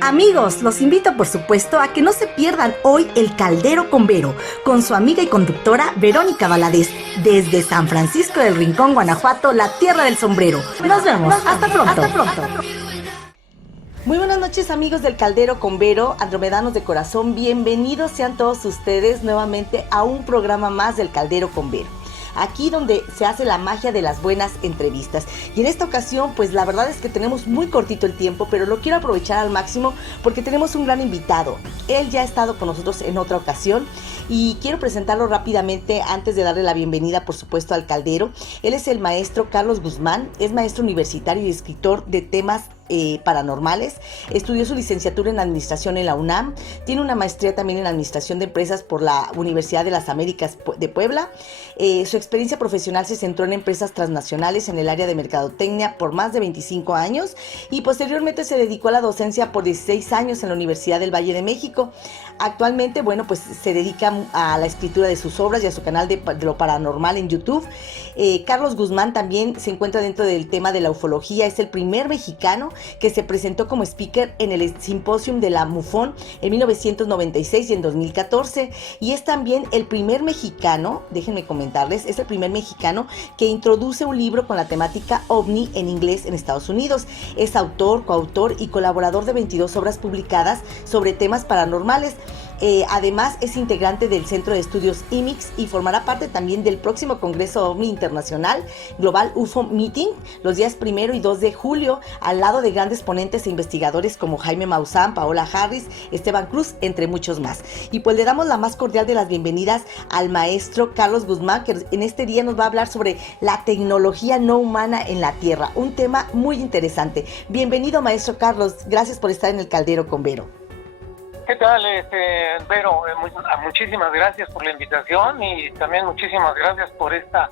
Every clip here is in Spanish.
Amigos, los invito por supuesto a que no se pierdan hoy El Caldero con Vero, con su amiga y conductora Verónica Valadez, desde San Francisco del Rincón, Guanajuato, la tierra del sombrero. Nos vemos, hasta pronto. Muy buenas noches, amigos del Caldero con Vero, andromedanos de corazón, bienvenidos sean todos ustedes nuevamente a un programa más del Caldero con Vero. Aquí donde se hace la magia de las buenas entrevistas. Y en esta ocasión, pues la verdad es que tenemos muy cortito el tiempo, pero lo quiero aprovechar al máximo porque tenemos un gran invitado. Él ya ha estado con nosotros en otra ocasión y quiero presentarlo rápidamente antes de darle la bienvenida, por supuesto, al Caldero. Él es el maestro Carlos Guzmán, es maestro universitario y escritor de temas paranormales, estudió su licenciatura en administración en la UNAM, tiene una maestría también en administración de empresas por la Universidad de las Américas de Puebla. Su experiencia profesional se centró en empresas transnacionales en el área de mercadotecnia por más de 25 años y posteriormente se dedicó a la docencia por 16 años en la Universidad del Valle de México. Actualmente, bueno, pues se dedica a la escritura de sus obras y a su canal de lo paranormal en YouTube. Carlos Guzmán también se encuentra dentro del tema de la ufología, es el primer mexicano que se presentó como speaker en el Simposium de la MUFON en 1996 y en 2014, y es también el primer mexicano, déjenme comentarles, es el primer mexicano que introduce un libro con la temática OVNI en inglés en Estados Unidos. Es autor, coautor y colaborador de 22 obras publicadas sobre temas paranormales. Además es integrante del Centro de Estudios IMIX y formará parte también del próximo Congreso OVNI Internacional Global UFO Meeting los días 1 y 2 de julio, al lado de grandes ponentes e investigadores como Jaime Maussan, Paola Harris, Esteban Cruz, entre muchos más. Y pues le damos la más cordial de las bienvenidas al maestro Carlos Guzmán, que en este día nos va a hablar sobre la tecnología no humana en la Tierra, un tema muy interesante. Bienvenido, maestro Carlos, gracias por estar en el Caldero con Vero. ¿Qué tal, Vero? Muchísimas gracias por la invitación y también muchísimas gracias por esta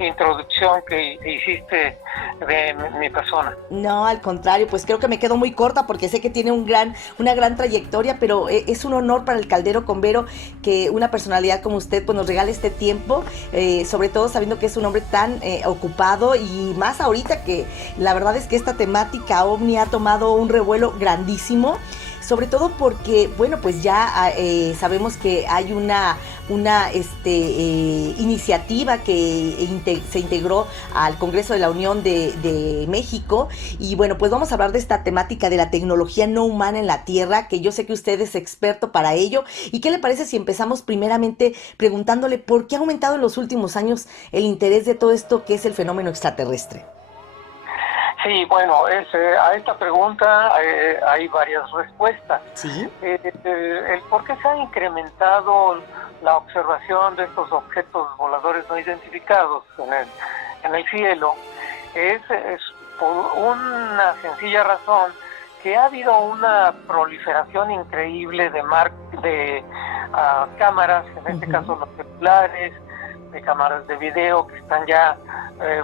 introducción que hiciste de mi persona. No, al contrario, pues creo que me quedo muy corta porque sé que tiene una gran trayectoria, pero es un honor para el Caldero con Vero que una personalidad como usted pues nos regale este tiempo, sobre todo sabiendo que es un hombre tan ocupado y más ahorita que la verdad es que esta temática OVNI ha tomado un revuelo grandísimo. Sobre todo porque, bueno, pues ya sabemos que hay una iniciativa que se integró al Congreso de la Unión de México. Y bueno, pues vamos a hablar de esta temática de la tecnología no humana en la Tierra, que yo sé que usted es experto para ello. ¿Y qué le parece si empezamos primeramente preguntándole por qué ha aumentado en los últimos años el interés de todo esto que es el fenómeno extraterrestre? Sí, bueno, a esta pregunta hay varias respuestas. ¿Sí? El por qué se ha incrementado la observación de estos objetos voladores no identificados en el cielo es por una sencilla razón, que ha habido una proliferación increíble de cámaras, en este caso los celulares, de cámaras de video que están ya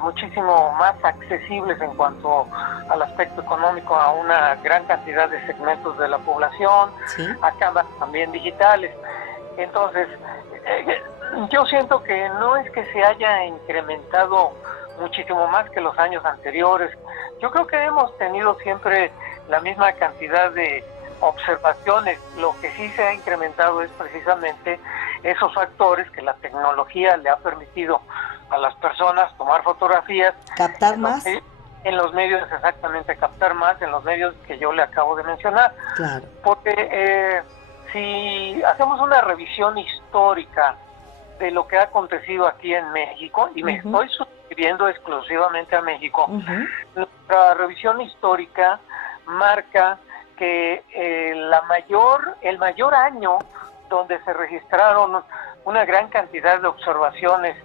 muchísimo más accesibles en cuanto al aspecto económico a una gran cantidad de segmentos de la población, ¿sí? A cámaras también digitales. Entonces, yo siento que no es que se haya incrementado muchísimo más que los años anteriores. Yo creo que hemos tenido siempre la misma cantidad de observaciones. Lo que sí se ha incrementado es precisamente esos factores que la tecnología le ha permitido a las personas tomar fotografías, captar más en los medios, exactamente, captar más en los medios que yo le acabo de mencionar. Claro. Porque si hacemos una revisión histórica de lo que ha acontecido aquí en México, y me estoy suscribiendo exclusivamente a México, nuestra revisión histórica marca que el mayor año donde se registraron una gran cantidad de observaciones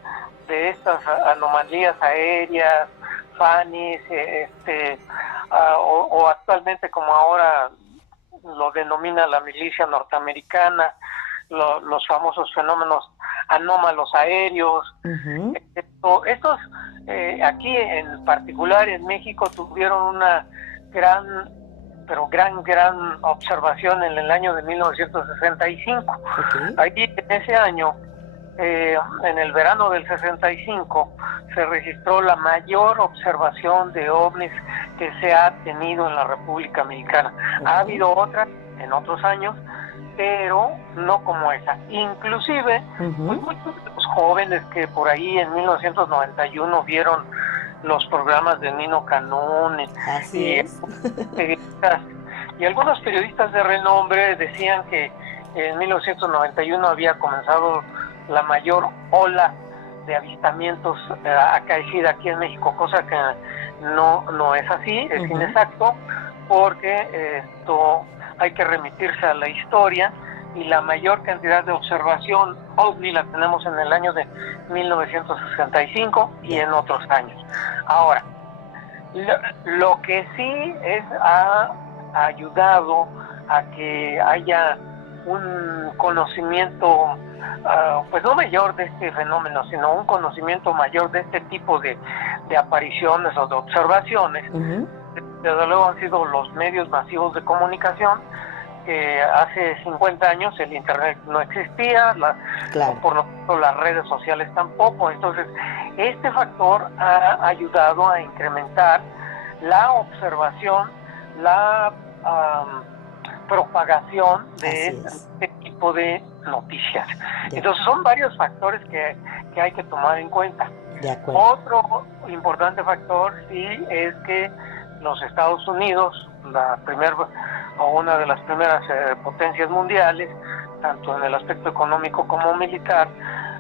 de estas anomalías aéreas, FANIs, o actualmente como ahora lo denomina la milicia norteamericana, los famosos fenómenos anómalos aéreos. Estos aquí en particular en México tuvieron una gran observación en el año de 1965. Ahí en ese año en el verano del 65 se registró la mayor observación de ovnis que se ha tenido en la República Mexicana. Ha habido otras en otros años, pero no como esa. Inclusive, pues, muchos de los jóvenes que por ahí en 1991 vieron los programas de Nino Canún y algunos periodistas de renombre decían que en 1991 había comenzado la mayor ola de avistamientos acaecida aquí en México, cosa que no es así, es inexacto, porque esto hay que remitirse a la historia, y la mayor cantidad de observación OVNI la tenemos en el año de 1965 y en otros años. Ahora, lo que sí ha ayudado a que haya un conocimiento, pues no mayor de este fenómeno, sino un conocimiento mayor de este tipo de apariciones o de observaciones, desde luego han sido los medios masivos de comunicación. Hace 50 años el internet no existía, por lo tanto las redes sociales tampoco. Entonces este factor ha ayudado a incrementar la observación, la propagación de este tipo de noticias. Entonces son varios factores que hay que tomar en cuenta. Otro importante factor sí es que los Estados Unidos, una de las primeras potencias mundiales, tanto en el aspecto económico como militar,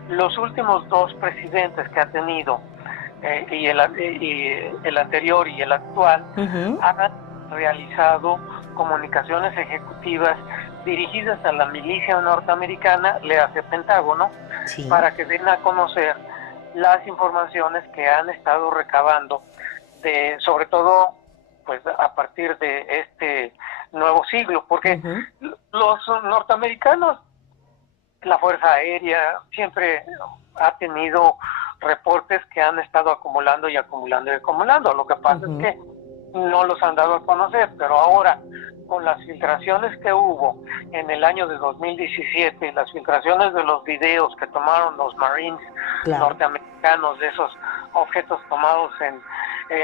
los últimos dos presidentes que ha tenido, y el anterior y el actual, han realizado comunicaciones ejecutivas dirigidas a la milicia norteamericana, le hace Pentágono, para que den a conocer las informaciones que han estado recabando, sobre todo pues a partir de este nuevo siglo, porque los norteamericanos, la Fuerza Aérea siempre ha tenido reportes que han estado acumulando y acumulando y acumulando. Lo que pasa es que no los han dado a conocer, pero ahora con las filtraciones que hubo en el año de 2017, las filtraciones de los videos que tomaron los Marines norteamericanos de esos objetos tomados en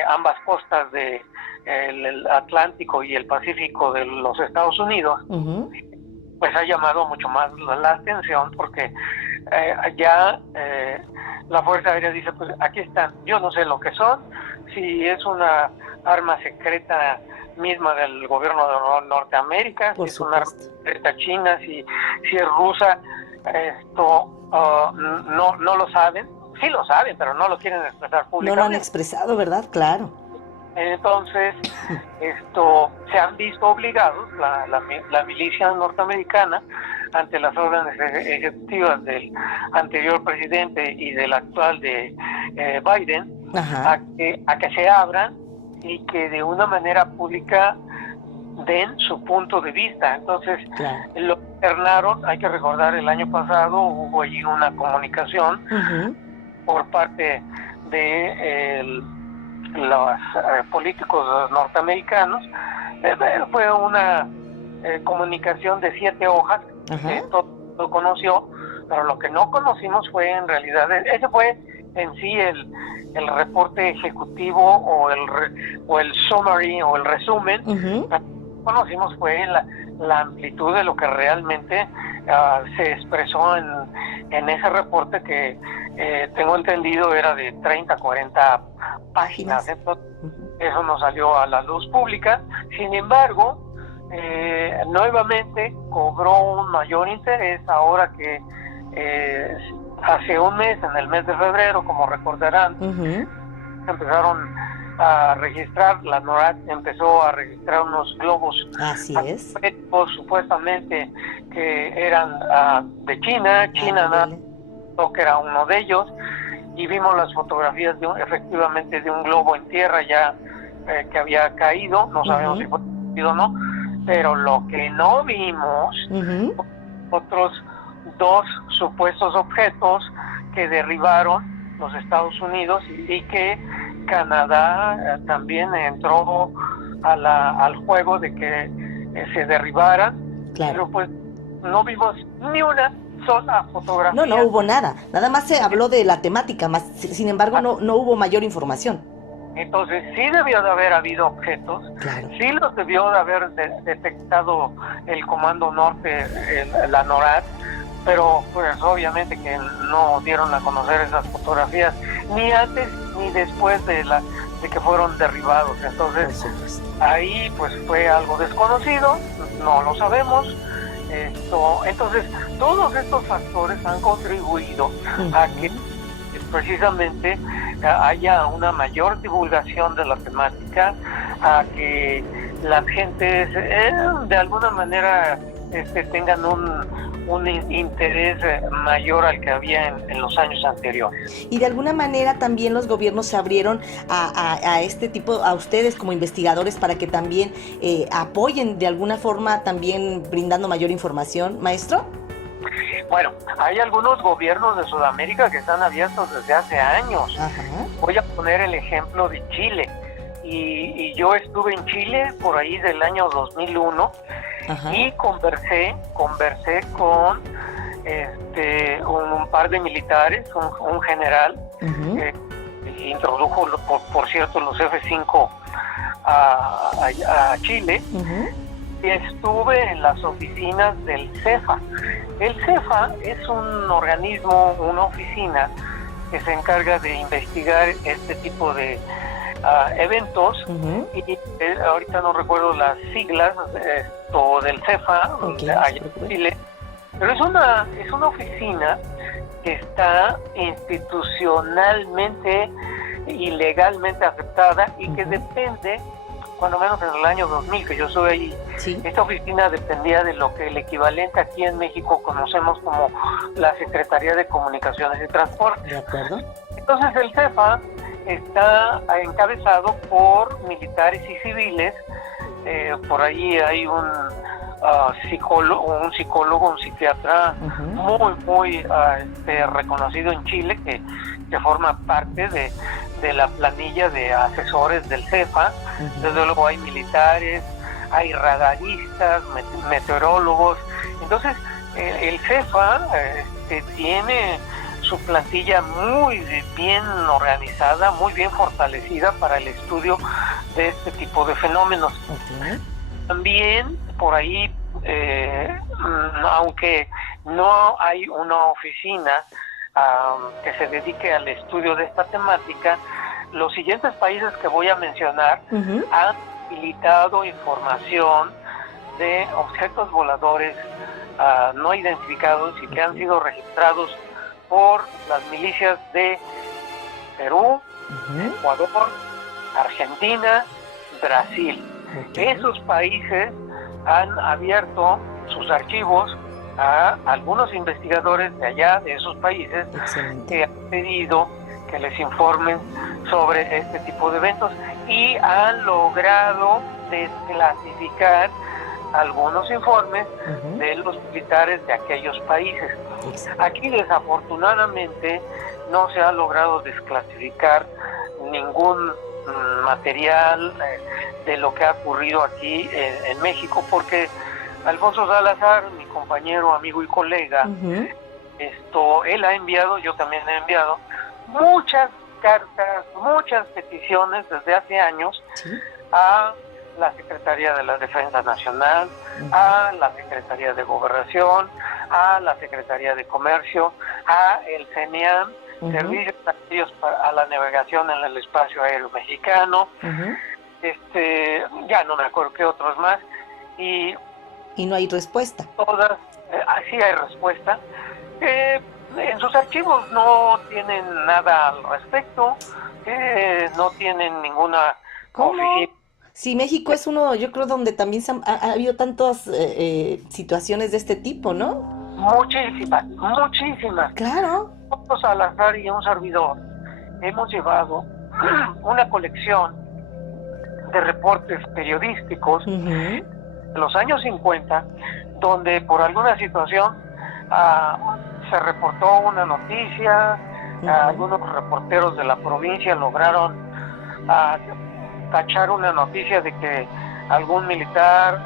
ambas costas de el Atlántico y el Pacífico de los Estados Unidos, pues ha llamado mucho más la atención, porque la Fuerza Aérea dice, pues aquí están, yo no sé lo que son, si es una arma secreta misma del gobierno de Norteamérica, si es una arma secreta china, si es rusa, no lo saben. Sí lo saben, pero no lo quieren expresar públicamente. No lo han expresado, ¿verdad? Claro. Entonces, se han visto obligados, la milicia norteamericana, ante las órdenes ejecutivas del anterior presidente y del actual de Biden, a que se abran y que de una manera pública den su punto de vista. Entonces, lo externaron. Hay que recordar, el año pasado hubo allí una comunicación por parte de los políticos norteamericanos. Fue una comunicación de 7 hojas, que todo lo conoció, pero lo que no conocimos fue en realidad, ese fue en sí el reporte ejecutivo o el summary o el resumen. Lo que conocimos fue la amplitud de lo que realmente se expresó en ese reporte, que tengo entendido era de 30, 40 páginas. Entonces, eso no salió a la luz pública. Sin embargo, nuevamente cobró un mayor interés ahora que hace un mes, en el mes de febrero, como recordarán, empezaron a registrar, la NORAD empezó a registrar unos globos supuestamente que eran de China. Que era uno de ellos, y vimos las fotografías efectivamente de un globo en tierra ya que había caído. No sabemos si fue caído o no, pero lo que no vimos, otros 2 supuestos objetos que derribaron los Estados Unidos, y que Canadá también entró al juego de que se derribaran, pero pues no vimos ni una sola fotografía. No, no hubo nada. Nada más se habló de la temática, más, sin embargo, no hubo mayor información. Entonces sí debió de haber habido objetos, claro. Sí los debió de haber detectado el Comando Norte, la NORAD, pero pues obviamente que no dieron a conocer esas fotografías ni antes ni después de que fueron derribados. Entonces ahí pues fue algo desconocido, no lo sabemos. Entonces todos estos factores han contribuido a que precisamente haya una mayor divulgación de la temática, a que las gentes de alguna manera tengan un interés mayor al que había en los años anteriores. Y de alguna manera también los gobiernos se abrieron a este tipo, a ustedes como investigadores, para que también apoyen de alguna forma, también brindando mayor información, maestro. Bueno, hay algunos gobiernos de Sudamérica que están abiertos desde hace años. Ajá. Voy a poner el ejemplo de Chile. Y yo estuve en Chile por ahí del año 2001. Ajá. Y conversé con un par de militares, un general, que introdujo, por cierto, los F-5 a Chile. Y estuve en las oficinas del CEFA. El CEFA es un organismo, una oficina que se encarga de investigar este tipo de eventos. Y ahorita no recuerdo las siglas del CEFA, allá en Chile, pero es una oficina que está institucionalmente y legalmente aceptada y que depende, cuando menos en el año 2000, que yo estuve allí, esta oficina dependía de lo que el equivalente aquí en México conocemos como la Secretaría de Comunicaciones y Transportes. ¿De acuerdo? Entonces el CEFA está encabezado por militares y civiles. Por ahí hay un psicólogo, un psiquiatra muy reconocido en Chile que forma parte de la planilla de asesores del CEFA. Desde luego hay militares, hay radaristas, meteorólogos. Entonces el CEFA tiene su plantilla muy bien organizada, muy bien fortalecida para el estudio de este tipo de fenómenos. También por ahí, aunque no hay una oficina que se dedique al estudio de esta temática, los siguientes países que voy a mencionar han facilitado información de objetos voladores no identificados y que han sido registrados por las milicias de Perú, Ecuador, Argentina, Brasil. Esos países han abierto sus archivos a algunos investigadores de allá, de esos países, que han pedido que les informen sobre este tipo de eventos y han logrado desclasificar algunos informes de los militares de aquellos países. Aquí desafortunadamente no se ha logrado desclasificar ningún material de lo que ha ocurrido aquí en México, porque Alfonso Salazar, mi compañero, amigo y colega, él ha enviado, yo también he enviado muchas cartas, muchas peticiones desde hace años a la Secretaría de la Defensa Nacional, a la Secretaría de Gobernación, a la Secretaría de Comercio, a el CENEAM, Servicios a la Navegación en el Espacio Aéreo Mexicano, ya no me acuerdo qué otros más, y no hay respuesta. Todas, sí hay respuesta. En sus archivos no tienen nada al respecto, no tienen ninguna oficina. Sí, México es uno, yo creo, donde también ha habido tantas situaciones de este tipo, ¿no? Muchísimas. Claro. Nosotros, Salazar y un servidor, hemos llevado una colección de reportes periodísticos de los años 50, donde por alguna situación se reportó una noticia, algunos reporteros de la provincia lograron tachar una noticia de que algún militar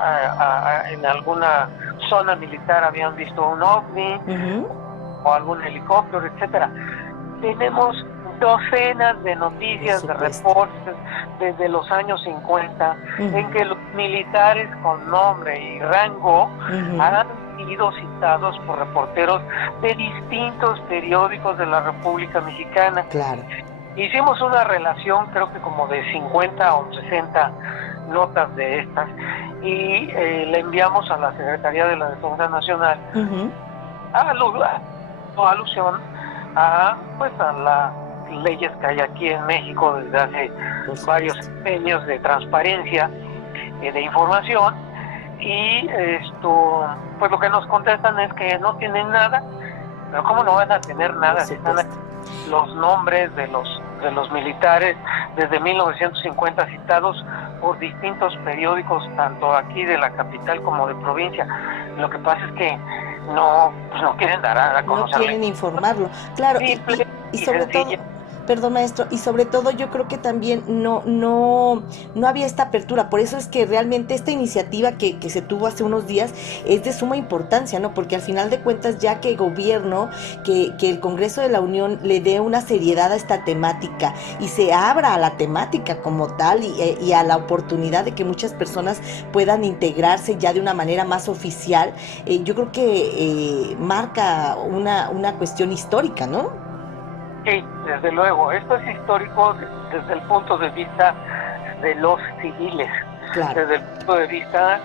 en alguna zona militar habían visto un ovni o algún helicóptero, etcétera. Tenemos docenas de noticias, de reportes desde los años 50 en que los militares con nombre y rango han sido citados por reporteros de distintos periódicos de la República Mexicana. Claro. Hicimos una relación, creo que como de 50 o 60 notas de estas, y le enviamos a la Secretaría de la Defensa Nacional alusión a las leyes que hay aquí en México desde hace varios años de transparencia de información, y pues lo que nos contestan es que no tienen nada. Pero ¿cómo no van a tener nada si están los nombres de los militares desde 1950 citados por distintos periódicos, tanto aquí de la capital como de provincia? Lo que pasa es que no quieren dar a conocer. No quieren informarlo. Claro, y sobre todo, perdón, maestro, y sobre todo yo creo que también no había esta apertura. Por eso es que realmente esta iniciativa que se tuvo hace unos días es de suma importancia, ¿no? Porque al final de cuentas, ya que el gobierno, que el Congreso de la Unión le dé una seriedad a esta temática y se abra a la temática como tal y a la oportunidad de que muchas personas puedan integrarse ya de una manera más oficial, yo creo que marca una cuestión histórica, ¿no? Sí, desde luego. Esto es histórico desde el punto de vista de los civiles, claro. Desde el punto de vista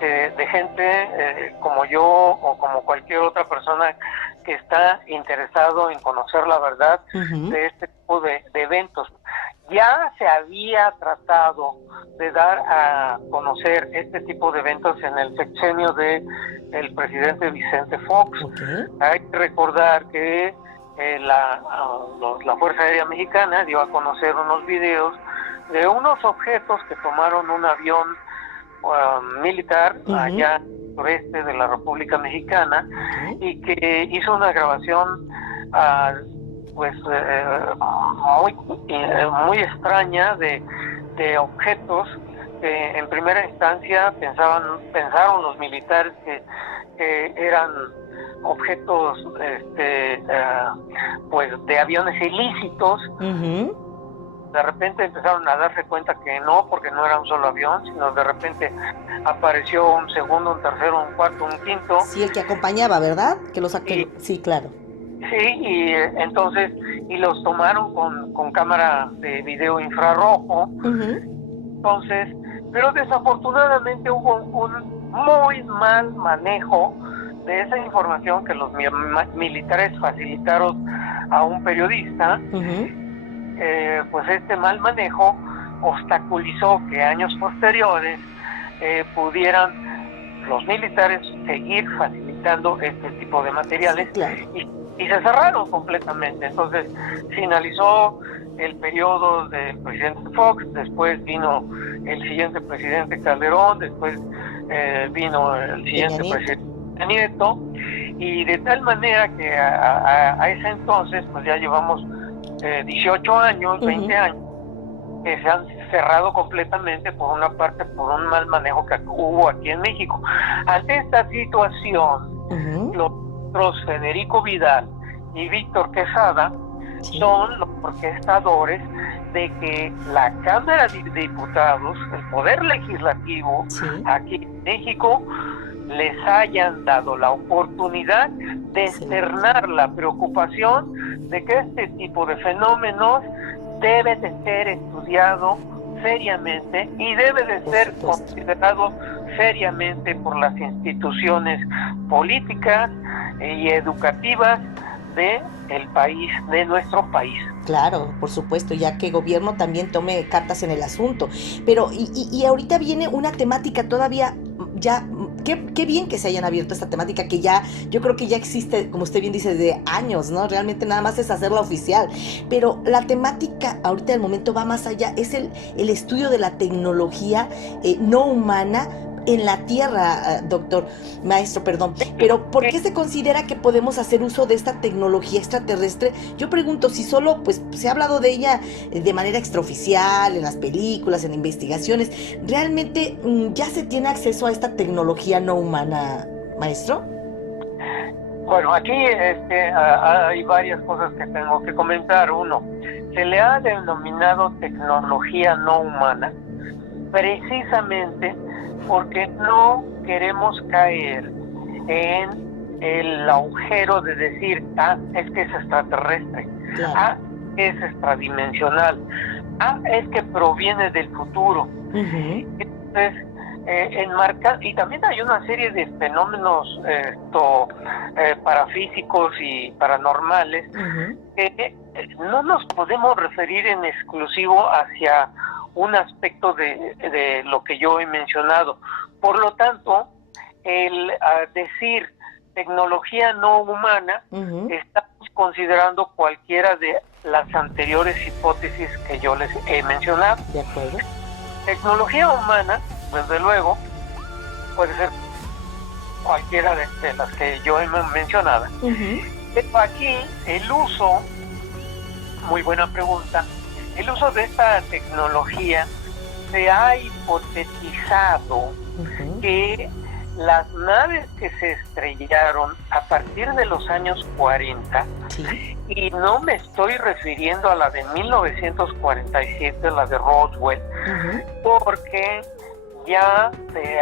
de gente como yo o como cualquier otra persona que está interesado en conocer la verdad de este tipo de eventos. Ya se había tratado de dar a conocer este tipo de eventos en el sexenio de el presidente Vicente Fox. Hay que recordar que la Fuerza Aérea Mexicana dio a conocer unos videos de unos objetos que tomaron un avión militar allá al sureste de la República Mexicana y que hizo una grabación muy extraña de objetos que en primera instancia pensaron los militares que eran objetos de aviones ilícitos. De repente empezaron a darse cuenta que no, porque no era un solo avión, sino de repente apareció un segundo, un tercero, un cuarto, un quinto. Sí, el que acompañaba, ¿verdad? Que los sí, claro. Sí, y entonces los tomaron con cámara de video infrarrojo. Entonces, pero desafortunadamente hubo un muy mal manejo de esa información que los militares facilitaron a un periodista. Pues este mal manejo obstaculizó que años posteriores pudieran los militares seguir facilitando este tipo de materiales. Sí, claro. Y se cerraron completamente. Entonces finalizó el periodo del presidente Fox, después vino el siguiente presidente Calderón, después vino el siguiente presidente Nieto, y de tal manera que a ese entonces pues ya llevamos 18 años, 20 años que se han cerrado completamente, por una parte por un mal manejo que hubo aquí en México. Ante esta situación, los Federico Vidal y Víctor Quesada son los orquestadores de que la Cámara de Diputados, el Poder Legislativo aquí en México, les hayan dado la oportunidad de externar la preocupación de que este tipo de fenómenos debe de ser estudiado seriamente y debe de ser considerado seriamente por las instituciones políticas y educativas del país, de nuestro país. Claro, por supuesto, ya que el gobierno también tome cartas en el asunto. Pero, y ahorita viene una temática todavía, ya, qué bien que se hayan abierto esta temática, que ya, yo creo que ya existe, como usted bien dice, de años, ¿no? Realmente nada más es hacerla oficial. Pero la temática, ahorita del momento va más allá, es el estudio de la tecnología no humana en la Tierra, doctor, maestro, perdón. Pero ¿por qué se considera que podemos hacer uso de esta tecnología extraterrestre? Yo pregunto si solo, pues, se ha hablado de ella de manera extraoficial, en las películas, en investigaciones. ¿Realmente ya se tiene acceso a esta tecnología no humana, maestro? Bueno, aquí hay varias cosas que tengo que comentar. Uno, se le ha denominado tecnología no humana precisamente porque no queremos caer en el agujero de decir, es que es extraterrestre, Claro. es extradimensional, es que proviene del futuro. Uh-huh. Entonces, enmarca, y también hay una serie de fenómenos parafísicos y paranormales que no nos podemos referir en exclusivo hacia un aspecto de lo que yo he mencionado. Por lo tanto, el decir tecnología no humana, estamos considerando cualquiera de las anteriores hipótesis que yo les he mencionado. De acuerdo. Tecnología humana, desde luego, puede ser cualquiera de las que yo he mencionado. Pero aquí el uso, muy buena pregunta, el uso de esta tecnología se ha hipotetizado que las naves que se estrellaron a partir de los años 40, sí, y no me estoy refiriendo a la de 1947, la de Roswell, porque ya se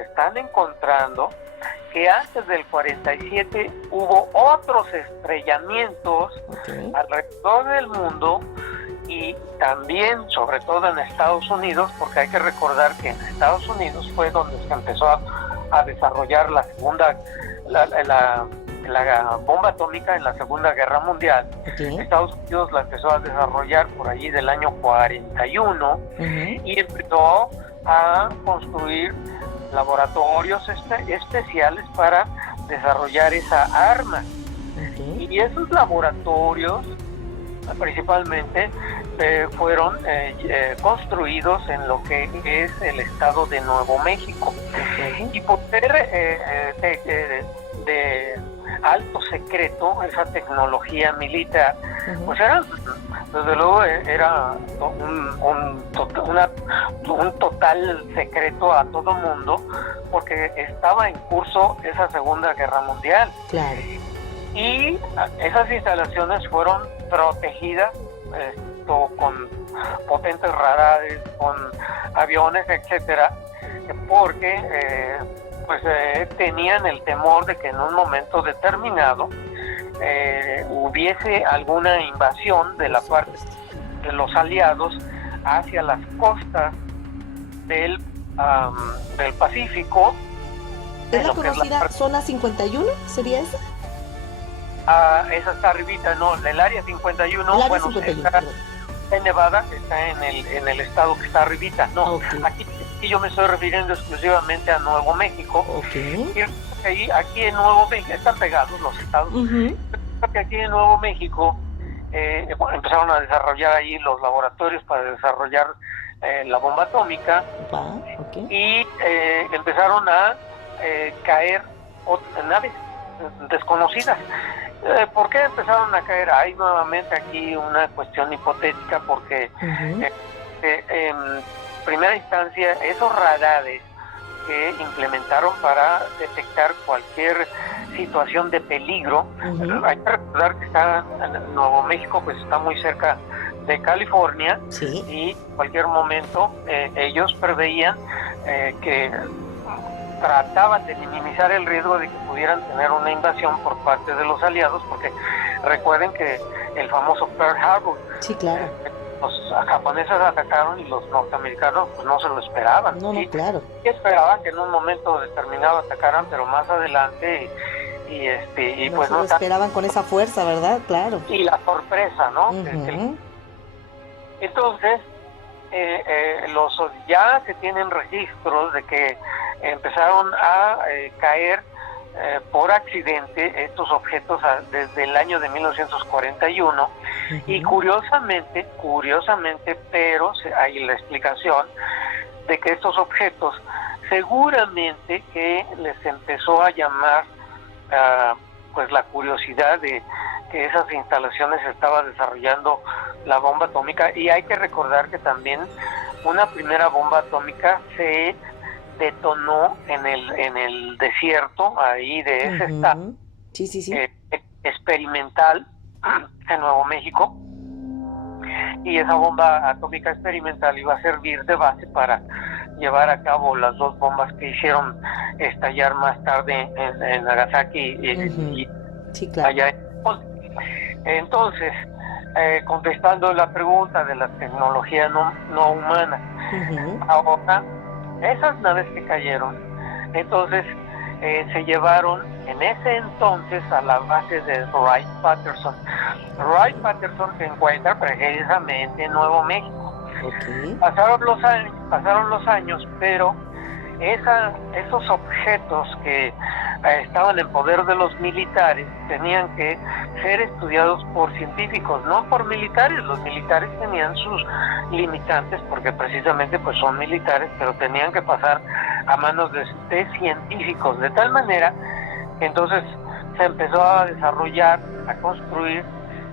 están encontrando que antes del 47 hubo otros estrellamientos alrededor del mundo y también, sobre todo en Estados Unidos, porque hay que recordar que en Estados Unidos fue donde se empezó a desarrollar la bomba atómica en la Segunda Guerra Mundial. Estados Unidos la empezó a desarrollar por allí del año 41 y empezó a construir laboratorios especiales para desarrollar esa arma. Y esos laboratorios principalmente fueron construidos en lo que es el estado de Nuevo México. Y por ser de alto secreto esa tecnología militar, pues era, desde luego, era un total secreto a todo mundo, porque estaba en curso esa Segunda Guerra Mundial. Claro. Y esas instalaciones fueron protegidas con potentes radares, con aviones, etcétera, porque tenían el temor de que en un momento determinado hubiese alguna invasión de la parte de los aliados hacia las costas del Pacífico. ¿Es la conocida Zona 51? ¿Sería esa? Esa está arribita, no, el área 51, está en Nevada, está en el estado que está arribita. No, aquí yo me estoy refiriendo exclusivamente a Nuevo México. Y aquí en Nuevo México están pegados los estados. Porque aquí en Nuevo México empezaron a desarrollar ahí los laboratorios para desarrollar la bomba atómica. Y empezaron a caer naves desconocidas. ¿Por qué empezaron a caer? Hay nuevamente aquí una cuestión hipotética, porque en primera instancia esos radares que implementaron para detectar cualquier situación de peligro, hay que recordar que Nuevo México pues está muy cerca de California, y en cualquier momento ellos preveían que trataban de minimizar el riesgo de que pudieran tener una invasión por parte de los aliados, porque recuerden que el famoso Pearl Harbor, los japoneses atacaron y los norteamericanos pues no se lo esperaban. Claro. Esperaban que en un momento determinado atacaran, pero más adelante y no pues se lo esperaban con esa fuerza, ¿verdad? Claro. Y la sorpresa, ¿no? Entonces ya se tienen registros de que empezaron a caer por accidente estos objetos desde el año de 1941 y curiosamente, pero hay la explicación, de que estos objetos seguramente que les empezó a llamar pues la curiosidad de que esas instalaciones estaba desarrollando la bomba atómica. Y hay que recordar que también una primera bomba atómica se detonó en el desierto ahí de ese estado experimental en Nuevo México, y esa bomba atómica experimental iba a servir de base para llevar a cabo las dos bombas que hicieron estallar más tarde en Nagasaki y allá en Japón. Entonces, contestando la pregunta de la tecnología no humana, ahora esas naves que cayeron, entonces se llevaron en ese entonces a la base de Wright-Patterson. Wright-Patterson se encuentra precisamente en Nuevo México. Pasaron los años, pero esos objetos que estaban en poder de los militares tenían que ser estudiados por científicos, no por militares. Los militares tenían sus limitantes porque precisamente pues son militares, pero tenían que pasar a manos de científicos, de tal manera que entonces se empezó a desarrollar, a construir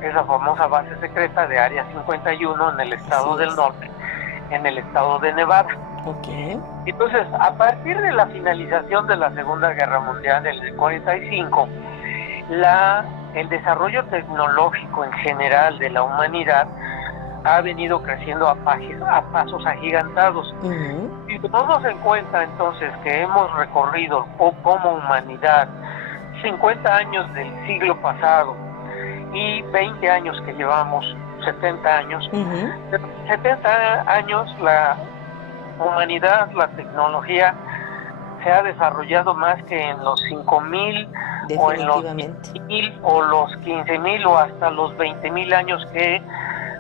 esa famosa base secreta de Área 51 en el estado del norte, en el estado de Nevada. Entonces, a partir de la finalización de la Segunda Guerra Mundial del 45, el desarrollo tecnológico en general de la humanidad ha venido creciendo a pasos agigantados. Si tomamos en cuenta entonces que hemos recorrido como humanidad 50 años del siglo pasado y 20 años que llevamos, 70 años, 70 años la humanidad, la tecnología se ha desarrollado más que en los 5,000 o en los 10,000 o los 15,000 o hasta los 20,000 años que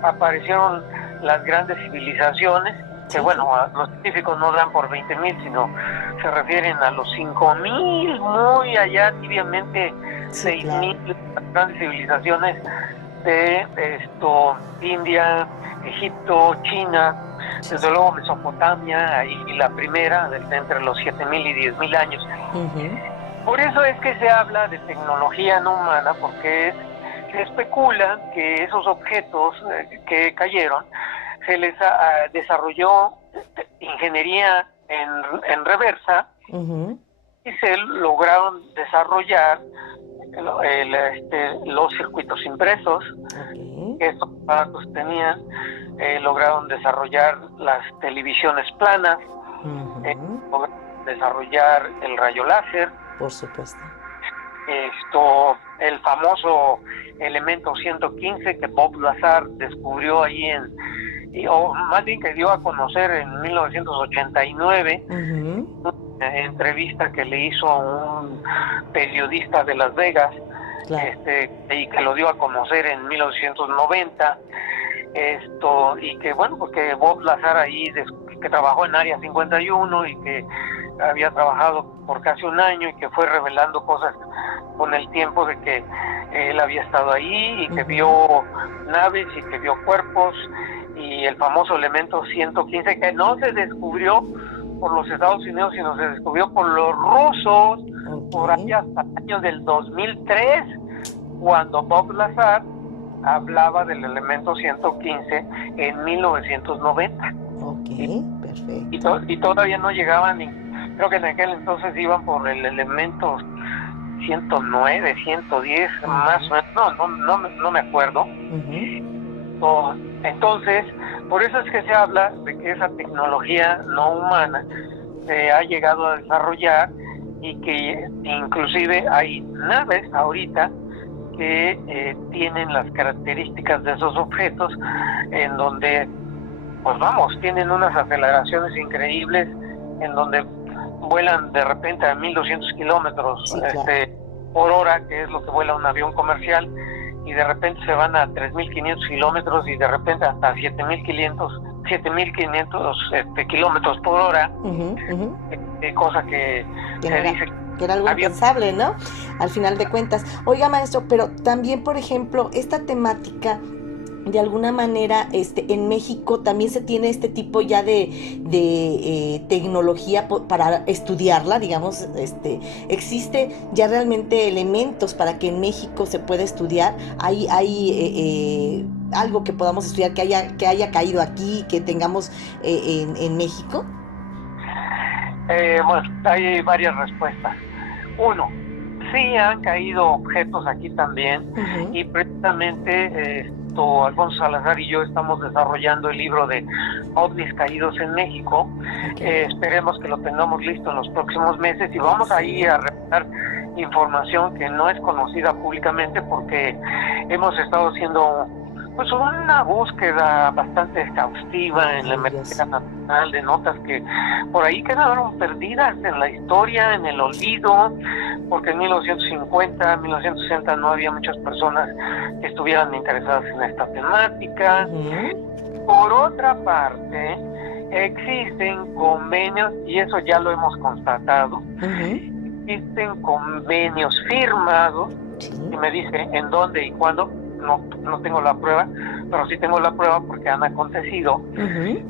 aparecieron las grandes civilizaciones, que bueno, los científicos no dan por 20,000, sino se refieren a los 5,000, muy allá, tibiamente 6,000, las grandes civilizaciones de India, Egipto, China, desde luego Mesopotamia, y la primera entre los 7,000 y 10,000 años. Por eso es que se habla de tecnología no humana, porque se especula que esos objetos que cayeron se les desarrolló ingeniería en reversa, y se lograron desarrollar los circuitos impresos que estos aparatos tenían, lograron desarrollar las televisiones planas, lograron desarrollar el rayo láser, por supuesto, el famoso elemento 115 que Bob Lazar descubrió ahí o más bien que dio a conocer en 1989, una entrevista que le hizo a un periodista de Las Vegas, y que lo dio a conocer en 1990, y que bueno, porque Bob Lazar ahí, que trabajó en Área 51 y que había trabajado por casi un año y que fue revelando cosas con el tiempo de que él había estado ahí y que vio naves y que vio cuerpos, y el famoso elemento 115 que no se descubrió por los Estados Unidos, sino se descubrió por los rusos, por ahí hasta el año del 2003, cuando Bob Lazar hablaba del elemento 115 en 1990. Perfecto. Y todavía no llegaban, creo que en aquel entonces iban por el elemento 109, 110, más o menos, no me acuerdo. Entonces, por eso es que se habla de que esa tecnología no humana se ha llegado a desarrollar, y que inclusive hay naves ahorita que tienen las características de esos objetos, en donde pues vamos, tienen unas aceleraciones increíbles, en donde vuelan de repente a 1,200 kilómetros por hora, que es lo que vuela un avión comercial, y de repente se van a 3,500 kilómetros, y de repente hasta 7,500 kilómetros por hora, cosa que se dice que era algo impensable, ¿no? Al final de cuentas. Oiga, maestro, pero también, por ejemplo, esta temática de alguna manera en México también se tiene este tipo ya de tecnología para estudiarla, digamos, existe ya realmente elementos para que en México se pueda estudiar, hay algo que podamos estudiar que haya caído aquí, que tengamos en México. Bueno, hay varias respuestas. Uno, sí han caído objetos aquí también, Uh-huh. y precisamente Alfonso Salazar y yo estamos desarrollando el libro de ovnis caídos en México. Okay. Esperemos que lo tengamos listo en los próximos meses, y vamos ahí a revelar información que no es conocida públicamente, porque hemos estado haciendo pues una búsqueda bastante exhaustiva en la Hemeroteca Nacional de notas que por ahí quedaron perdidas en la historia, en el olvido, porque en 1950, 1960 no había muchas personas que estuvieran interesadas en esta temática. Uh-huh. Por otra parte, existen convenios, y eso ya lo hemos constatado, Uh-huh. existen convenios firmados, Sí. y me dice en dónde y cuándo. No tengo la prueba, pero sí tengo la prueba porque han acontecido. Uh-huh.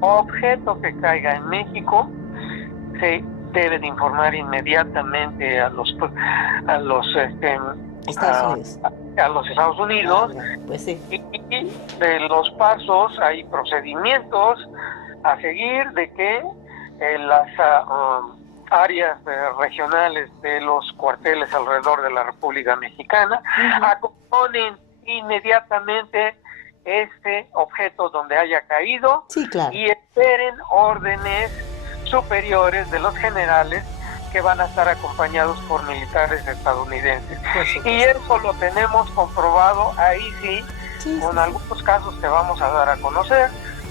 Objeto que caiga en México se debe de informar inmediatamente a los Estados Unidos. Pues sí. Y de los pasos hay procedimientos a seguir de que las áreas regionales de los cuarteles alrededor de la República Mexicana Uh-huh. acomoden inmediatamente este objeto donde haya caído. Sí, claro. Y esperen órdenes superiores de los generales, que van a estar acompañados por militares estadounidenses. Y eso lo tenemos comprobado, ahí sí, con algunos casos que vamos a dar a conocer.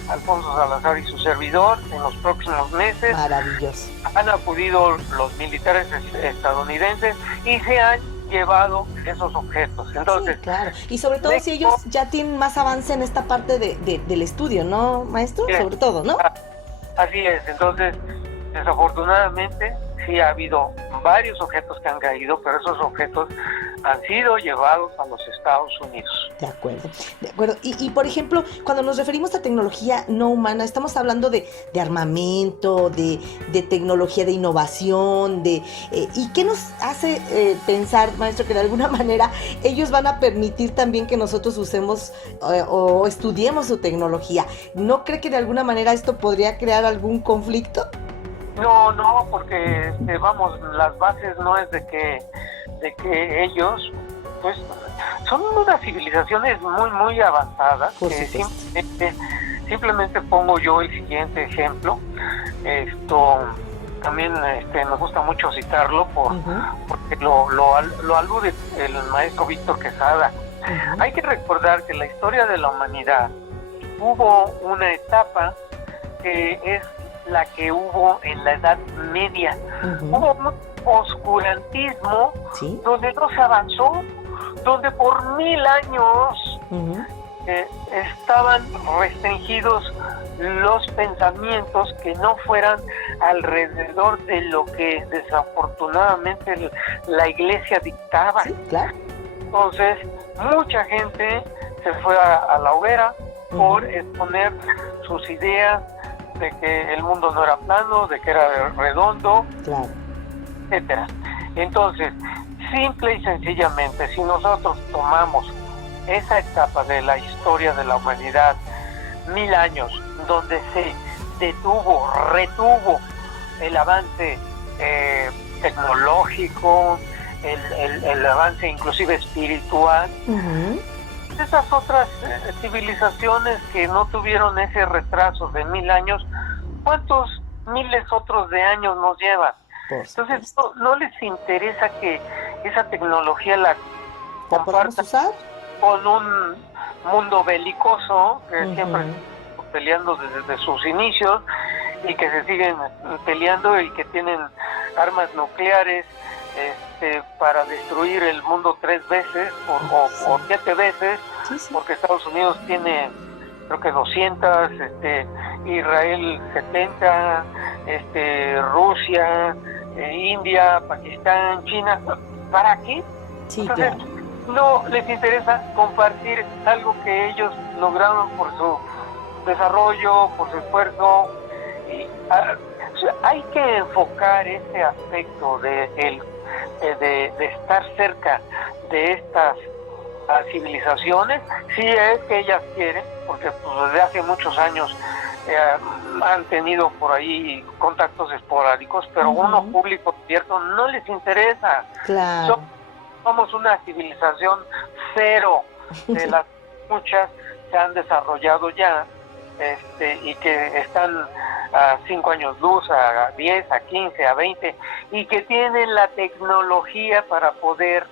Alfonso Salazar y su servidor en los próximos meses. Maravilloso. Han acudido los militares estadounidenses y se han llevado esos objetos. Entonces, sí, claro. Y sobre todo si ellos ya tienen más avance en esta parte del estudio, ¿no, maestro? Sí, sobre todo, ¿no? Así es. Entonces, desafortunadamente, sí ha habido varios objetos que han caído, pero esos objetos han sido llevados a los Estados Unidos. De acuerdo, de acuerdo. Y por ejemplo, cuando nos referimos a tecnología no humana, estamos hablando de armamento, de tecnología de innovación, ¿y qué nos hace pensar, maestro, que de alguna manera ellos van a permitir también que nosotros usemos o estudiemos su tecnología? ¿No cree que de alguna manera esto podría crear algún conflicto? No, porque vamos, las bases no es de que ellos, pues, son unas civilizaciones muy avanzadas. Simplemente pongo yo el siguiente ejemplo. También me gusta mucho citarlo porque lo alude el maestro Víctor Quesada. Uh-huh. Hay que recordar que en la historia de la humanidad hubo una etapa que es la que hubo en la Edad Media. Uh-huh. Hubo un oscurantismo, ¿sí?, donde no se avanzó, donde por 1000 años uh-huh. Estaban restringidos los pensamientos que no fueran alrededor de lo que desafortunadamente la Iglesia dictaba. Sí, claro. Entonces, mucha gente se fue a la hoguera uh-huh. por exponer sus ideas de que el mundo no era plano, de que era redondo, claro, etcétera. Entonces, simple y sencillamente, si nosotros tomamos esa etapa de la historia de la humanidad, 1000 años, donde se retuvo el avance tecnológico, el avance inclusive espiritual, uh-huh. Esas otras civilizaciones que no tuvieron ese retraso de 1000 años, ¿cuántos miles otros de años nos llevan? Entonces no les interesa que esa tecnología la compartan con un mundo belicoso que uh-huh. siempre están peleando desde sus inicios, y que se siguen peleando y que tienen armas nucleares para destruir el mundo 3 veces o 7 veces, sí. Porque Estados Unidos tiene creo que 200, Israel 70, Rusia, India, Pakistán, China. ¿Para qué? Sí, entonces, claro. No les interesa compartir algo que ellos lograron por su desarrollo, por su esfuerzo. Y, hay que enfocar ese aspecto de estar cerca de estas civilizaciones, si es que ellas quieren, porque pues, desde hace muchos años han tenido por ahí contactos esporádicos, pero uno público abierto no les interesa. Claro. Somos una civilización cero, de las muchas se han desarrollado ya, y que están a 5 años luz, a 10, a 15, a 20, y que tienen la tecnología para poder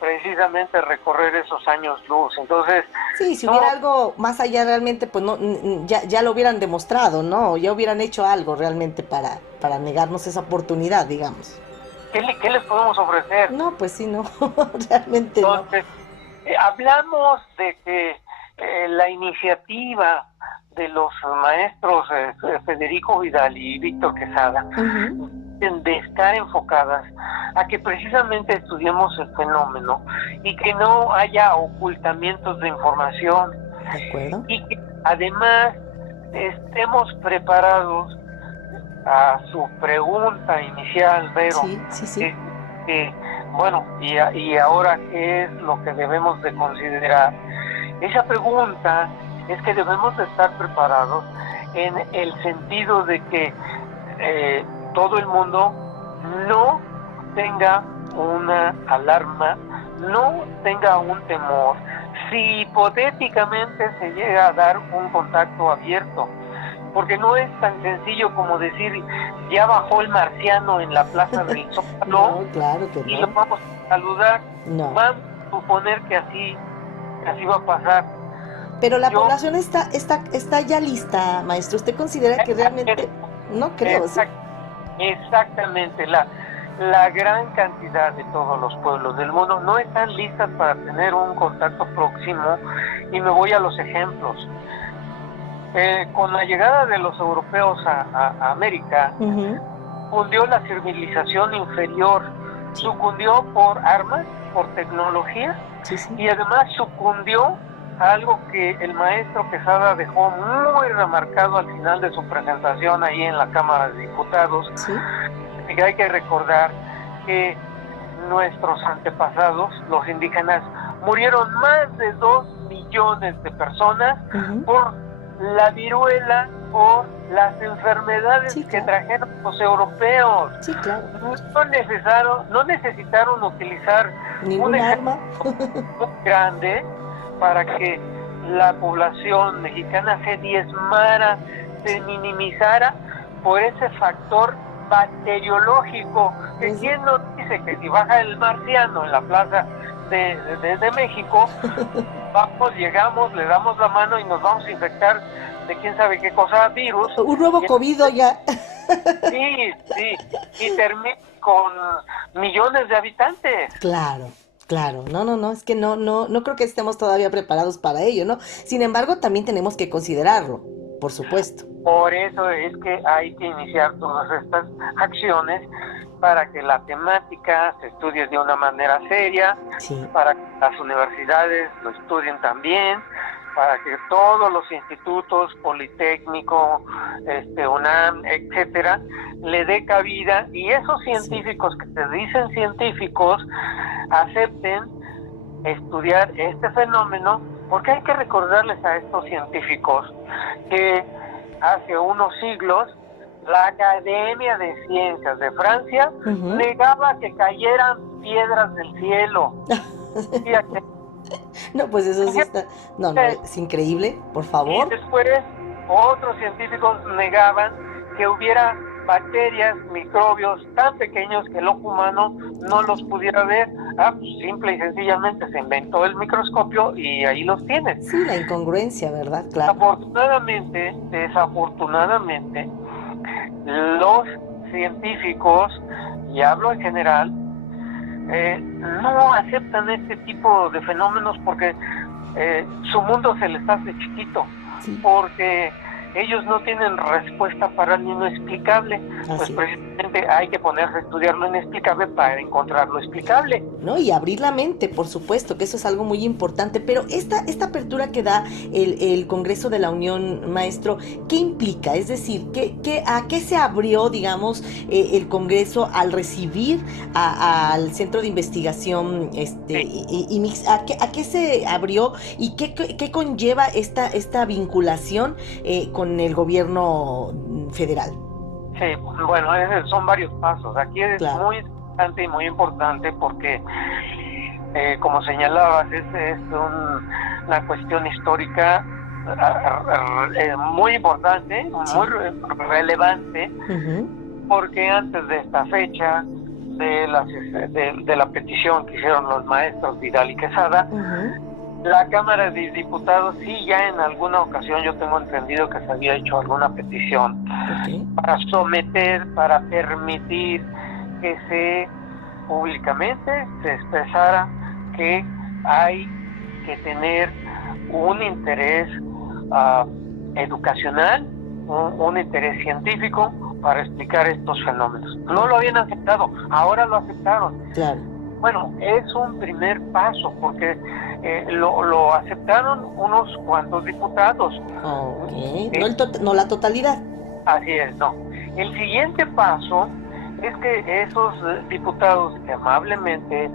precisamente recorrer esos años luz. Entonces, sí, si hubiera algo más allá realmente, pues no, ya lo hubieran demostrado, ¿no? Ya hubieran hecho algo realmente para negarnos esa oportunidad, digamos. ¿Qué les podemos ofrecer? No, pues sí, no, realmente entonces, no. Hablamos de que la iniciativa de los maestros Federico Vidal y Víctor Quesada, de estar enfocadas a que precisamente estudiemos el fenómeno y que no haya ocultamientos de información. ¿De acuerdo? Y que además estemos preparados a su pregunta inicial, Vero. Sí. Bueno, y ahora, ¿qué es lo que debemos de considerar? Esa pregunta es que debemos de estar preparados en el sentido de que todo el mundo no tenga una alarma, no tenga un temor, si hipotéticamente se llega a dar un contacto abierto, porque no es tan sencillo como decir, ya bajó el marciano en la Plaza del Zócalo, no, claro que y no. lo vamos a saludar. No. Vamos a suponer que así va a pasar. Pero la población está ya lista, maestro. ¿Usted considera que realmente? No creo. Exactamente. La gran cantidad de todos los pueblos del mundo no están listas para tener un contacto próximo, y me voy a los ejemplos. Con la llegada de los europeos a América, cundió la civilización inferior, sucumbió por armas, por tecnología, y además sucumbió a algo que el maestro Quesada dejó muy remarcado al final de su presentación ahí en la Cámara de Diputados. Y hay que recordar que nuestros antepasados, los indígenas, murieron más de 2 millones de personas por la viruela, por las enfermedades que trajeron los europeos. No necesitaron utilizar ningún arma muy grande para que la población mexicana se diezmara, se minimizara por ese factor bacteriológico. ¿Quién nos dice que si baja el marciano en la Plaza de México, llegamos, le damos la mano y nos vamos a infectar de quién sabe qué cosa, virus? Un nuevo COVID ya. Sí, y termina con millones de habitantes. Claro, no, es que no creo que estemos todavía preparados para ello, ¿no? Sin embargo, también tenemos que considerarlo, por supuesto. Por eso es que hay que iniciar todas estas acciones para que la temática se estudie de una manera seria, para que las universidades lo estudien también, para que todos los institutos, Politécnico, UNAM, etcétera, le dé cabida, y esos científicos que se dicen científicos acepten estudiar este fenómeno, porque hay que recordarles a estos científicos que hace unos siglos la Academia de Ciencias de Francia negaba que cayeran piedras del cielo. No, pues eso sí está... No, es increíble, por favor. Y después otros científicos negaban que hubiera bacterias, microbios tan pequeños que el ojo humano no los pudiera ver. Pues simple y sencillamente se inventó el microscopio y ahí los tienes. Sí, la incongruencia, ¿verdad? Claro. Desafortunadamente, los científicos, y hablo en general, no aceptan este tipo de fenómenos porque su mundo se les hace chiquito, porque ellos no tienen respuesta para lo inexplicable. Pues precisamente simplemente hay que ponerse a estudiar lo inexplicable para encontrar lo explicable. ¿No? Y abrir la mente, por supuesto, que eso es algo muy importante. Pero esta apertura que da el Congreso de la Unión, maestro, ¿qué implica? Es decir, ¿a qué se abrió, digamos, el Congreso al recibir al Centro de Investigación IMIX? ¿A qué se abrió y qué conlleva esta vinculación con el gobierno federal? Sí, bueno, son varios pasos. Aquí es claro. muy interesante y muy importante porque, como señalabas, es una cuestión histórica muy importante, sí. Muy relevante, porque antes de esta fecha de la petición que hicieron los maestros Vidal y Quesada, la Cámara de Diputados sí ya en alguna ocasión yo tengo entendido que se había hecho alguna petición para someter, para permitir que se públicamente se expresara que hay que tener un interés educacional, un interés científico para explicar estos fenómenos. No lo habían aceptado, ahora lo aceptaron. Claro. Bueno, es un primer paso porque lo aceptaron unos cuantos diputados. Okay. No la totalidad. Así es, no. El siguiente paso es que esos diputados que amablemente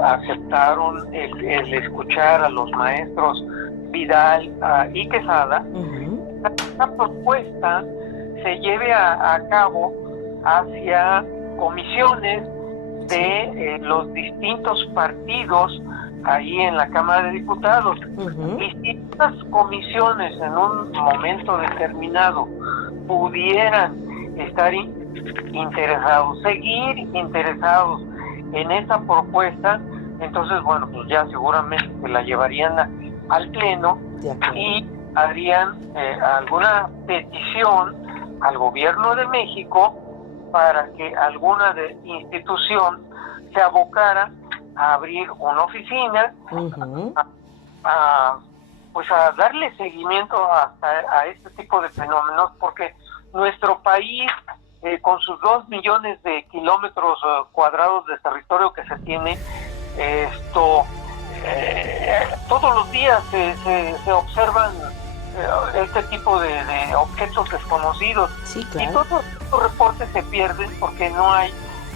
aceptaron el escuchar a los maestros Vidal y Quesada, esta propuesta se lleve a cabo hacia comisiones de los distintos partidos ahí en la Cámara de Diputados. Y si estas comisiones en un momento determinado pudieran estar seguir interesados en esa propuesta, entonces bueno, pues ya seguramente la llevarían al pleno y harían alguna petición al gobierno de México para que alguna institución se abocara a abrir una oficina, pues a darle seguimiento a este tipo de fenómenos, porque nuestro país, con sus 2 millones de kilómetros cuadrados de territorio que se tiene, todos los días se observan este tipo de objetos desconocidos. Sí, claro. Y todos estos reportes se pierden porque no hay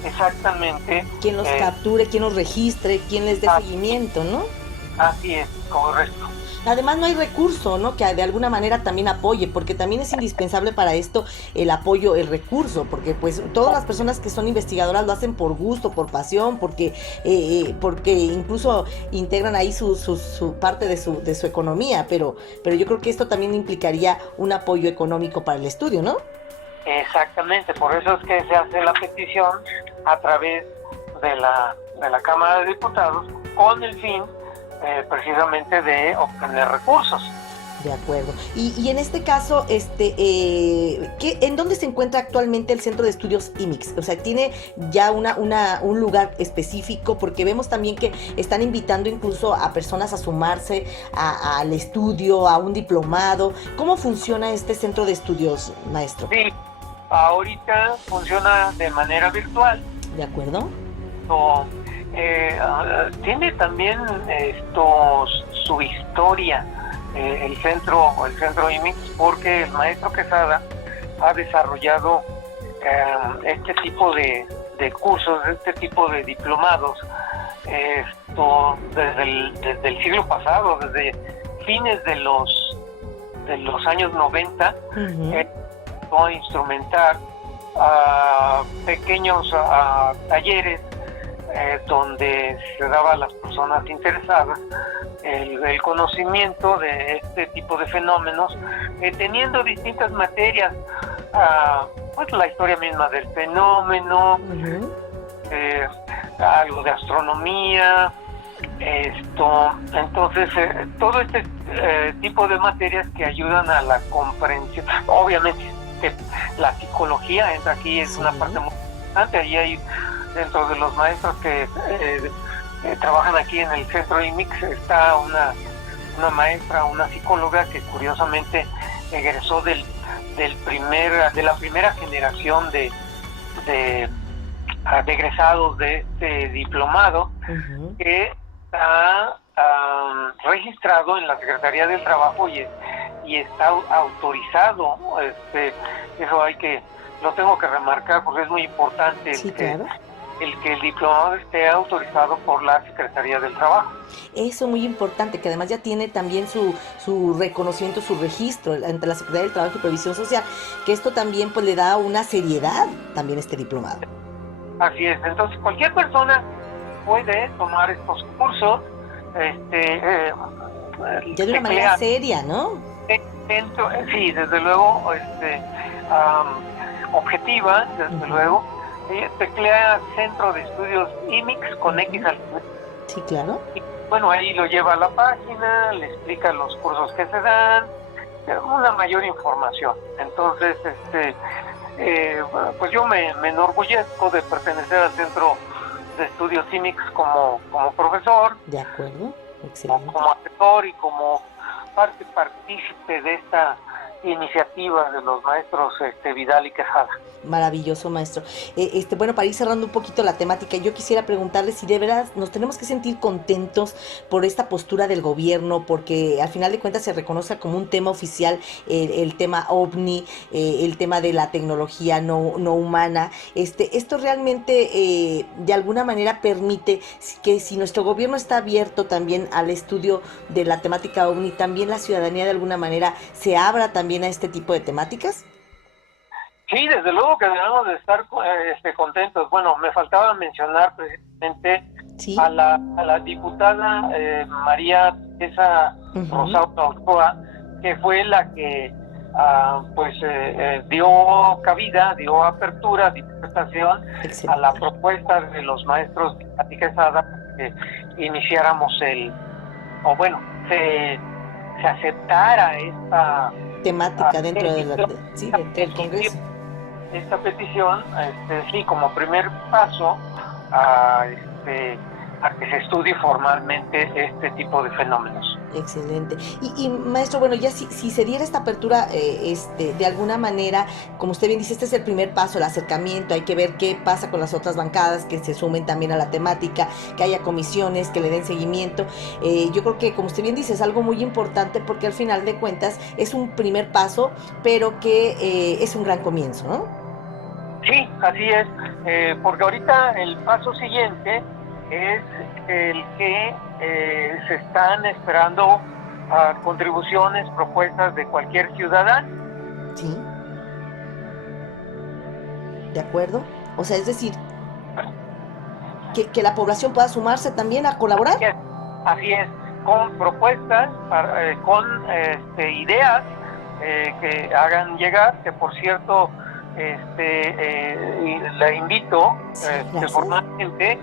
exactamente quien los capture, quien los registre, quien les dé seguimiento, ¿no? Así es, correcto. Además no hay recurso, ¿no? Que de alguna manera también apoye, porque también es indispensable para esto el apoyo, el recurso, porque pues todas las personas que son investigadoras lo hacen por gusto, por pasión, porque incluso integran ahí su parte de su economía, pero yo creo que esto también implicaría un apoyo económico para el estudio, ¿no? Exactamente, por eso es que se hace la petición a través de la Cámara de Diputados con el fin precisamente de obtener recursos. De acuerdo. Y en este caso, ¿en dónde se encuentra actualmente el Centro de Estudios IMIX? O sea, ¿tiene ya un lugar específico? Porque vemos también que están invitando incluso a personas a sumarse al estudio, a un diplomado. ¿Cómo funciona este Centro de Estudios, maestro? Sí, ahorita funciona de manera virtual. ¿De acuerdo? Tiene también su historia el centro IMIX, porque el maestro Quesada ha desarrollado este tipo de cursos, este tipo de diplomados desde el siglo pasado, desde fines de los años 90. A instrumentar pequeños talleres donde se daba a las personas interesadas el conocimiento de este tipo de fenómenos, teniendo distintas materias, pues la historia misma del fenómeno, algo de astronomía, entonces todo este tipo de materias que ayudan a la comprensión. Obviamente la psicología entra aquí, es una parte muy importante. Ahí hay, dentro de los maestros que trabajan aquí en el centro IMIX, está una maestra, una psicóloga que curiosamente egresó de la primera generación de de egresados de este diplomado, que está registrado en la Secretaría del Trabajo y está autorizado. Eso lo tengo que remarcar porque es muy importante sí, claro. el que el diplomado esté autorizado por la Secretaría del Trabajo. Eso es muy importante, que además ya tiene también su reconocimiento, su registro ante la Secretaría del Trabajo y Previsión Social, que esto también pues le da una seriedad también este diplomado. Así es, entonces cualquier persona puede tomar estos cursos, ya de una manera seria, ¿no? Sí, desde luego, objetiva, desde luego. Teclea Centro de Estudios IMIX con X al final. Sí, claro. Y, bueno, ahí lo lleva a la página, le explica los cursos que se dan, una mayor información. Entonces, pues yo me enorgullezco de pertenecer al Centro de Estudios IMIX como profesor. De acuerdo, excelente. Como asesor y como partícipe de esta iniciativa de los maestros Vidal y Quesada. Maravilloso, maestro. Bueno, para ir cerrando un poquito la temática, yo quisiera preguntarle si de verdad nos tenemos que sentir contentos por esta postura del gobierno, porque al final de cuentas se reconoce como un tema oficial el tema OVNI, el tema de la tecnología no humana. Esto realmente de alguna manera permite que si nuestro gobierno está abierto también al estudio de la temática OVNI, también la ciudadanía de alguna manera se abra también a este tipo de temáticas. Sí, desde luego que debemos de estar contentos. Bueno, me faltaba mencionar precisamente ¿sí? a la diputada María Teresa Rosaura Ochoa, que fue la que dio cabida, dio apertura, dissertación a la propuesta de los maestros de Quesada que iniciáramos se aceptara esta temática dentro del Congreso. Esta petición, sí, como primer paso a que se estudie formalmente este tipo de fenómenos. Excelente. Y maestro, bueno, ya si se diera esta apertura, de alguna manera, como usted bien dice, este es el primer paso, el acercamiento, hay que ver qué pasa con las otras bancadas, que se sumen también a la temática, que haya comisiones, que le den seguimiento. Yo creo que, como usted bien dice, es algo muy importante porque al final de cuentas es un primer paso, pero que es un gran comienzo, ¿no? Sí, así es, porque ahorita el paso siguiente es el que se están esperando contribuciones, propuestas de cualquier ciudadano. Sí. ¿De acuerdo? O sea, es decir, que la población pueda sumarse también a colaborar. Así es, con propuestas, con ideas que hagan llegar, que por cierto, la invito formalmente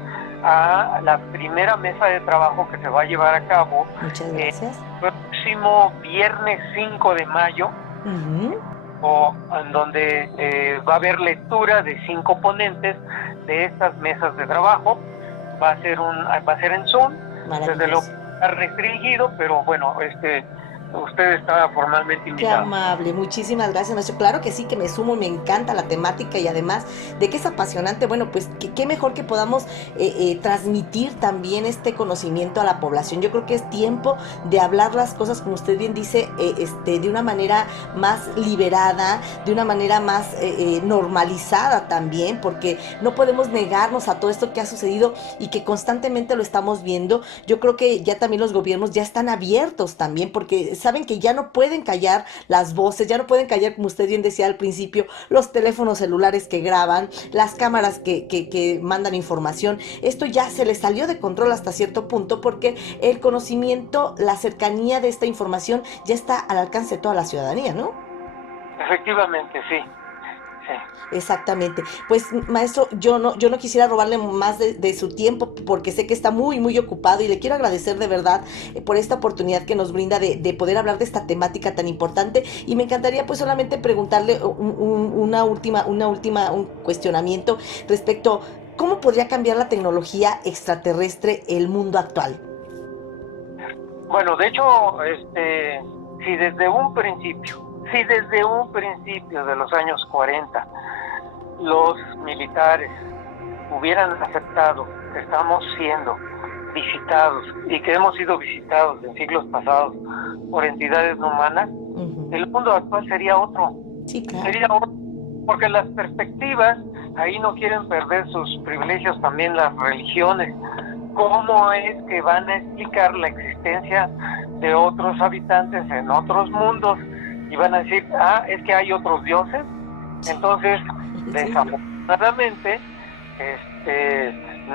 a la primera mesa de trabajo que se va a llevar a cabo el próximo viernes 5 de mayo, en donde va a haber lectura de 5 ponentes de estas mesas de trabajo. Va a ser en Zoom, desde luego está restringido, pero bueno, usted está formalmente invitado. Qué amable, muchísimas gracias, maestro. Claro que sí, que me sumo, me encanta la temática y además de que es apasionante, bueno, pues qué mejor que podamos transmitir también este conocimiento a la población. Yo creo que es tiempo de hablar las cosas, como usted bien dice, de una manera más liberada, de una manera más normalizada también, porque no podemos negarnos a todo esto que ha sucedido y que constantemente lo estamos viendo. Yo creo que ya también los gobiernos ya están abiertos también, porque saben que ya no pueden callar las voces, ya no pueden callar, como usted bien decía al principio, los teléfonos celulares que graban, las cámaras que mandan información. Esto ya se les salió de control hasta cierto punto porque el conocimiento, la cercanía de esta información ya está al alcance de toda la ciudadanía, ¿no? Efectivamente, sí. Sí. Exactamente. Pues maestro, yo no quisiera robarle más de su tiempo porque sé que está muy muy ocupado y le quiero agradecer de verdad por esta oportunidad que nos brinda de poder hablar de esta temática tan importante, y me encantaría pues solamente preguntarle un cuestionamiento respecto ¿cómo podría cambiar la tecnología extraterrestre el mundo actual? Bueno, de hecho, si desde un principio de los años 40 los militares hubieran aceptado que estamos siendo visitados y que hemos sido visitados en siglos pasados por entidades no humanas, el mundo actual sería otro. Sí, claro. Sería otro, porque las perspectivas ahí no quieren perder sus privilegios, también las religiones. ¿Cómo es que van a explicar la existencia de otros habitantes en otros mundos? Y van a decir, es que hay otros dioses. Entonces, desafortunadamente,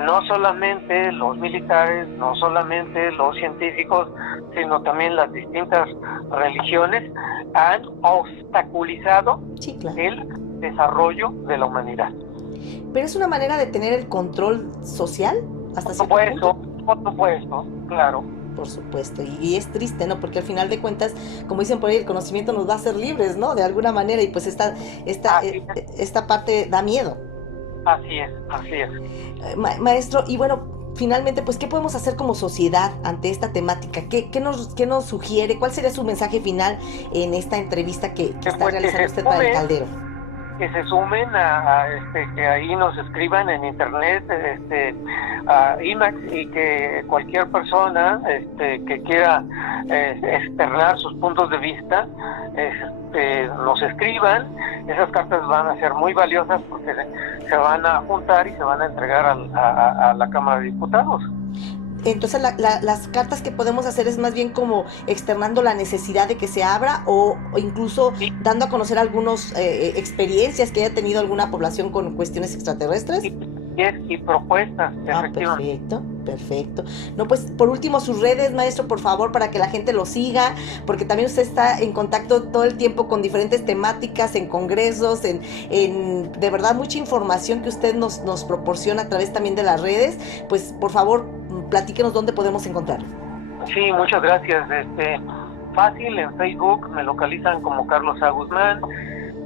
no solamente los militares, no solamente los científicos, sino también las distintas religiones han obstaculizado el desarrollo de la humanidad. Pero es una manera de tener el control social hasta cierto punto. Por supuesto, claro. Por supuesto, y es triste, ¿no? Porque al final de cuentas, como dicen por ahí, el conocimiento nos va a hacer libres, ¿no? De alguna manera, y pues esta parte da miedo. Así es. Maestro, y bueno, finalmente, pues, ¿qué podemos hacer como sociedad ante esta temática? ¿Qué nos sugiere? ¿Cuál sería su mensaje final en esta entrevista que está realizando usted para El Caldero? Que se sumen que ahí nos escriban en internet, a IMAX, y que cualquier persona que quiera externar sus puntos de vista, nos escriban. Esas cartas van a ser muy valiosas porque se van a juntar y se van a entregar a la Cámara de Diputados. Entonces las cartas que podemos hacer es más bien como externando la necesidad de que se abra o incluso dando a conocer algunas experiencias que haya tenido alguna población con cuestiones extraterrestres. Y propuestas, efectivamente. Perfecto. No, pues por último sus redes, maestro, por favor, para que la gente lo siga, porque también usted está en contacto todo el tiempo con diferentes temáticas, en congresos, en de verdad mucha información que usted nos proporciona a través también de las redes. Pues por favor, platíquenos dónde podemos encontrarlo. Sí, muchas gracias. Fácil, en Facebook me localizan como Carlos A. Guzmán,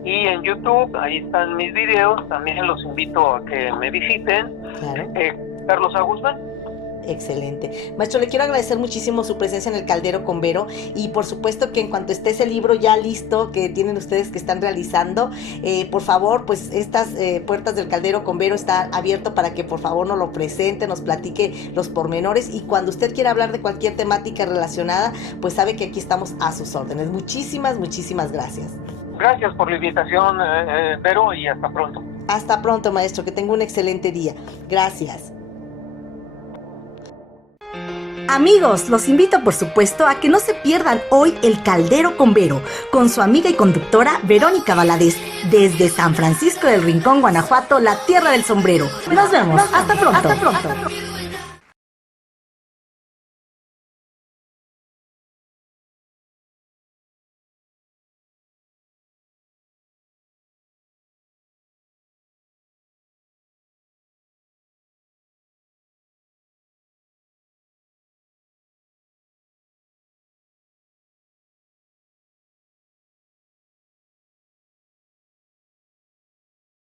y en YouTube, ahí están mis videos. También los invito a que me visiten. Claro. Carlos A. Guzmán. Excelente. Maestro, le quiero agradecer muchísimo su presencia en El Caldero con Vero, y por supuesto que en cuanto esté ese libro ya listo que tienen ustedes que están realizando, por favor, pues estas puertas del Caldero con Vero están abiertas para que por favor nos lo presente, nos platique los pormenores, y cuando usted quiera hablar de cualquier temática relacionada, pues sabe que aquí estamos a sus órdenes. Muchísimas gracias. Gracias por la invitación, Vero, y hasta pronto. Hasta pronto, maestro, que tenga un excelente día. Gracias. Amigos, los invito por supuesto a que no se pierdan hoy El Caldero con Vero, con su amiga y conductora Verónica Valadez, desde San Francisco del Rincón, Guanajuato, la tierra del sombrero. Nos vemos, hasta pronto.